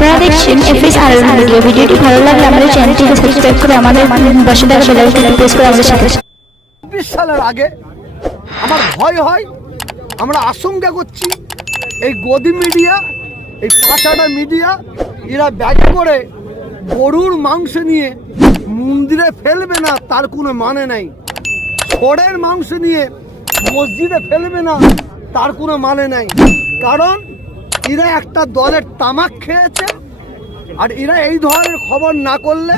আপনারা দেখছেন এফএস আর ভিডিও ভিডিওটি ভালো লাগলে আমাদের চ্যানেলটিকে সাবস্ক্রাইব করে আমাদের পাশে থাকা বেল আইকনটি প্রেস করে আমাদের সাথে সালের আগে আমার ভয় হয়, আমরা আশঙ্কা করছি এই গদি মিডিয়া, এই পাঁচাটা মিডিয়া, এরা ব্যাগে করে গরুর মাংস নিয়ে মন্দিরে ফেলবে না, তার কোনো মানে নাই। ছোড়ের মাংস নিয়ে মসজিদে ফেলবে না, তার কোনো মানে নাই। কারণ এরা একটা দলের তামাক খেয়েছে, আর এরা এই ধরনের খবর না করলে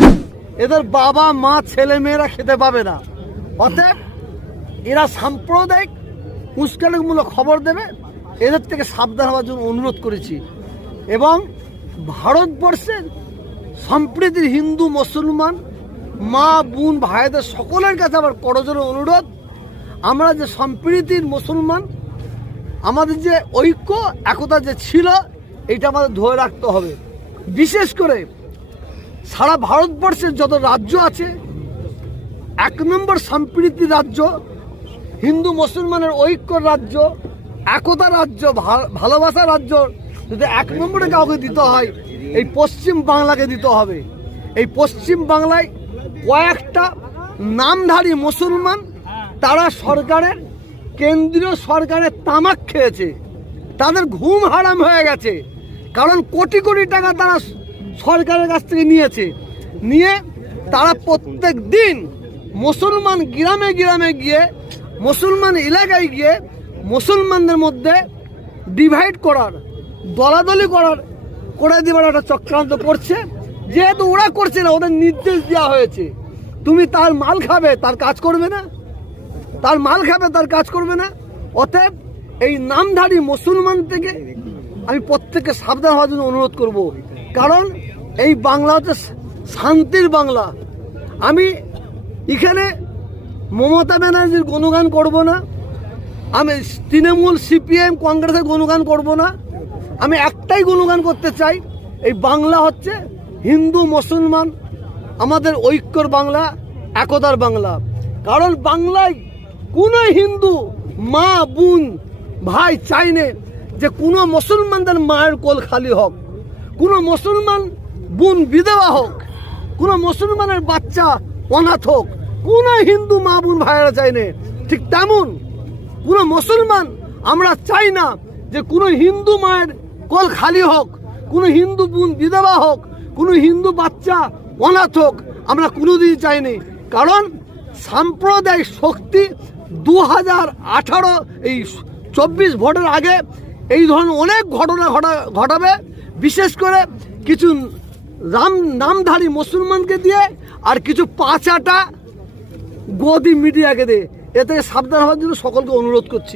এদের বাবা, মা, ছেলে মেয়েরা খেতে পাবে না। অতএব এরা সাম্প্রদায়িক, উস্কানিমূলক খবর দেবে। এদের থেকে সাবধান হওয়ার জন্য অনুরোধ করেছি। এবং ভারতবর্ষের সম্প্রীতির হিন্দু, মুসলমান, মা, বোন, ভাইদের সকলের কাছে আমার করজোর অনুরোধ। আমরা যে সম্প্রীতির মুসলমান আমাদের যে ঐক্য, একতা যে ছিল এটা আমাদের ধরে রাখতে হবে। বিশেষ করে সারা ভারতবর্ষের যত রাজ্য আছে, এক নম্বর সম্প্রীতি রাজ্য, হিন্দু, মুসলমানের ঐক্য রাজ্য, একতা রাজ্য ভালোবাসা রাজ্য, যদি এক নম্বরে কাউকে দিতে হয়, এই পশ্চিম বাংলাকে দিতে হবে। এই পশ্চিম বাংলায় কয়েকটা নামধারী মুসলমান, তারা সরকারের কেন্দ্রীয় সরকারের তামাক খেয়েছে। তাদের ঘুম হারাম হয়ে গেছে। কারণ কোটি কোটি টাকা তারা সরকারের কাছ থেকে নিয়েছে। নিয়ে তারা প্রত্যেক দিন মুসলমান গ্রামে গ্রামে গিয়ে, মুসলমান এলাকায় গিয়ে মুসলমানদের মধ্যে ডিভাইড করার, দলাদলি করার, করে দেবার একটা চক্রান্ত করছে। যেহেতু ওরা করছে না, ওদের নির্দেশ দেওয়া হয়েছে। তুমি তার মাল খাবে, তার কাজ করবে না। তার মাল খাবে, তার কাজ করবে না। অতএব এই নামধারী মুসলমান থেকে আমি প্রত্যেককে সাবধান হওয়ার জন্য অনুরোধ করব। কারণ এই বাংলা হচ্ছে শান্তির বাংলা। আমি এখানে মমতা ব্যানার্জির গুণগান করব না। আমি তৃণমূল সিপিএম কংগ্রেসের গুণগান করব না। আমি একটাই গুণগান করতে চাই, এই বাংলা হচ্ছে হিন্দু মুসলমান, আমাদের ঐক্যর বাংলা, একতার বাংলা। কারণ বাংলায় কোনো হিন্দু, মা, বোন, ভাই, চাইনে, যে কোনো মুসলমানদের মায়ের কোল খালি হোক, কোনো মুসলমান বোন বিধবা হোক, কোনো মুসলমানের বাচ্চা অনাথ হোক, কোনো হিন্দু মা, বোন, ভাইয়েরা চাইনে, ঠিক তেমন কোনো মুসলমান আমরা চাই না যে কোনো হিন্দু মায়ের কোল খালি হোক, কোনো হিন্দু বোন বিধবা হোক, কোনো হিন্দু বাচ্চা অনাথ হোক, আমরা কোনোদিনই চাইনি। কারণ সাম্প্রদায়িক শক্তি দু হাজার আঠারো, এই চব্বিশ ভোটের আগে এই ধরনের অনেক ঘটনা ঘটা, ঘটাবে। বিশেষ করে কিছু রাম, নামধারী মুসলমানকে দিয়ে আর কিছু পাঁচাটা গদি মিডিয়াকে দিয়ে। এতে সাবধান হওয়ার জন্য সকলকে অনুরোধ করছি।